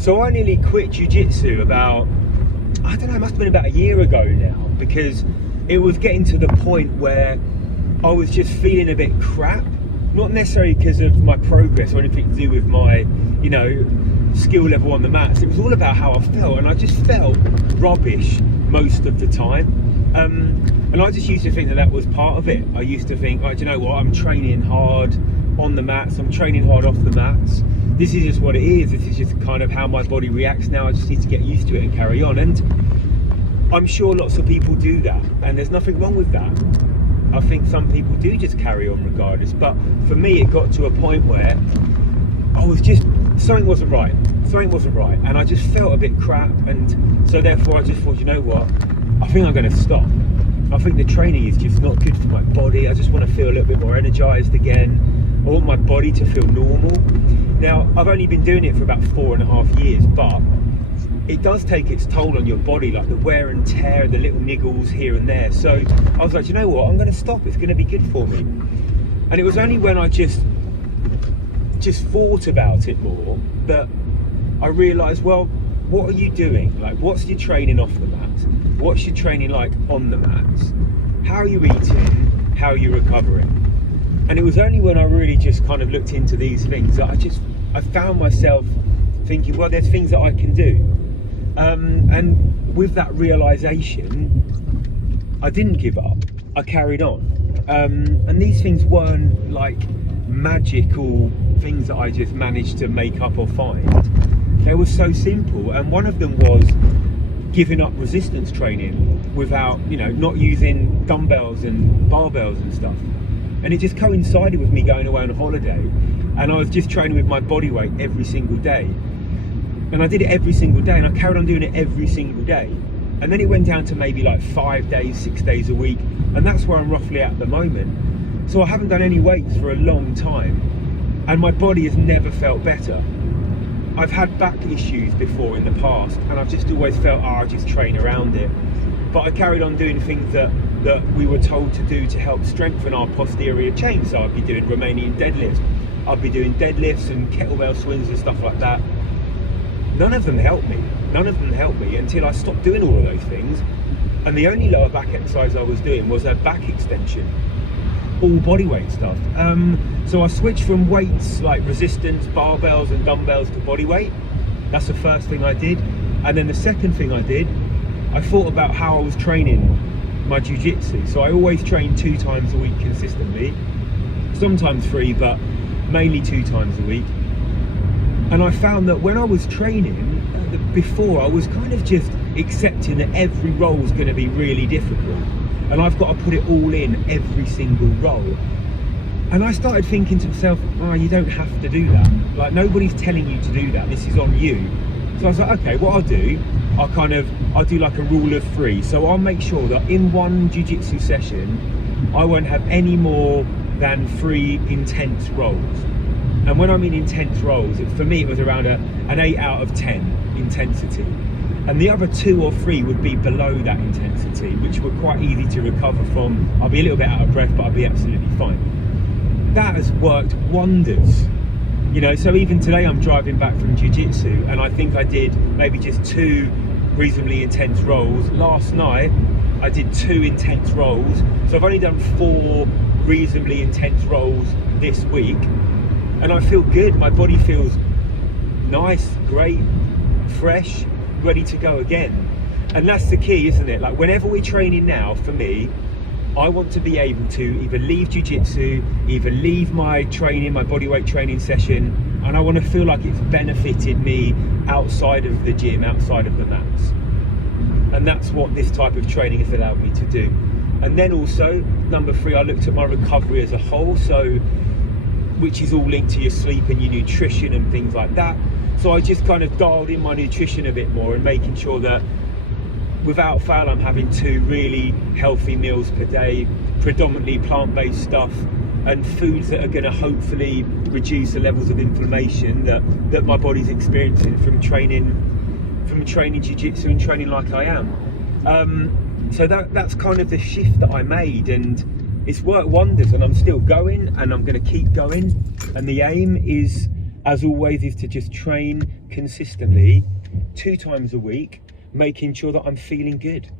So I nearly quit jiu-jitsu about, I don't know, it must have been about a year ago now, because it was getting to the point where I was just feeling a bit crap. Not necessarily because of my progress or anything to do with my, you know, skill level on the mats. It was all about how I felt, and I just felt rubbish most of the time. And I just used to think that that was part of it. I used to think, oh, do you know what, I'm training hard on the mats, I'm training hard off the mats. This is just what it is. This is just kind of how my body reacts now. I just need to get used to it and carry on. And I'm sure lots of people do that, and there's nothing wrong with that. I think some people do just carry on regardless. But for me, it got to a point where I was just, something wasn't right. Something wasn't right. And I just felt a bit crap. And so therefore I just thought, you know what? I think I'm going to stop. I think the training is just not good for my body. I just want to feel a little bit more energized again. I want my body to feel normal. Now, I've only been doing it for about 4.5 years, but it does take its toll on your body, like the wear and tear, the little niggles here and there. So I was like, you know what, I'm going to stop. It's going to be good for me. And it was only when I just thought about it more that I realised, well, what are you doing? Like, what's your training off the mats? What's your training like on the mats? How are you eating? How are you recovering? And it was only when I really just kind of looked into these things that I found myself thinking, well, there's things that I can do. And with that realisation, I didn't give up. I carried on. And these things weren't like magical things that I just managed to make up or find. They were so simple. And one of them was giving up resistance training without, you know, not using dumbbells and barbells and stuff. And it just coincided with me going away on a holiday, and I was just training with my body weight every single day. And I did it every single day, and I carried on doing it every single day. And then it went down to maybe like 5 days, 6 days a week, and that's where I'm roughly at the moment. So I haven't done any weights for a long time, and my body has never felt better. I've had back issues before in the past, and I've just always felt, I'll just train around it. But I carried on doing things that we were told to do to help strengthen our posterior chain. So I'd be doing Romanian deadlifts, I'd be doing deadlifts and kettlebell swings and stuff like that. None of them helped me. None of them helped me until I stopped doing all of those things. And the only lower back exercise I was doing was a back extension, all body weight stuff. So I switched from weights like resistance, barbells and dumbbells to body weight. That's the first thing I did. And then the second thing I did, I thought about how I was training my jiu-jitsu. So I always train 2 times a week consistently, sometimes 3, but mainly 2 times a week. And I found that when I was training before, I was kind of just accepting that every role was going to be really difficult, and I've got to put it all in every single role. And I started thinking to myself, oh, you don't have to do that. Like, nobody's telling you to do that. This is on you. So I was like, okay, what I'll do, I'll do like a rule of 3. So I'll make sure that in one jiu-jitsu session, I won't have any more than 3 intense rolls. And when I mean intense rolls, for me, it was around an 8 out of 10 intensity. And the other 2 or 3 would be below that intensity, which were quite easy to recover from. I'll be a little bit out of breath, but I'll be absolutely fine. That has worked wonders. You know, so even today I'm driving back from jiu-jitsu, and I think I did maybe just 2 reasonably intense rolls. Last night I did 2 intense rolls, so I've only done 4 reasonably intense rolls this week, and I feel good. My body feels nice, great, fresh, ready to go again. And that's the key, isn't it? Like, whenever we're training now, for me, I want to be able to either leave jiu-jitsu, either leave my training, my bodyweight training session, and I want to feel like it's benefited me outside of the gym, outside of the mats. And that's what this type of training has allowed me to do. And then also, number 3, I looked at my recovery as a whole, so which is all linked to your sleep and your nutrition and things like that. So I just kind of dialed in my nutrition a bit more and making sure that without fail I'm having 2 really healthy meals per day, predominantly plant-based stuff, and foods that are going to hopefully reduce the levels of inflammation that my body's experiencing from training jiu-jitsu and training like I am. So that's kind of the shift that I made, and it's worked wonders, and I'm still going, and I'm going to keep going. And the aim is as always, is to just train consistently 2 times a week, making sure that I'm feeling good.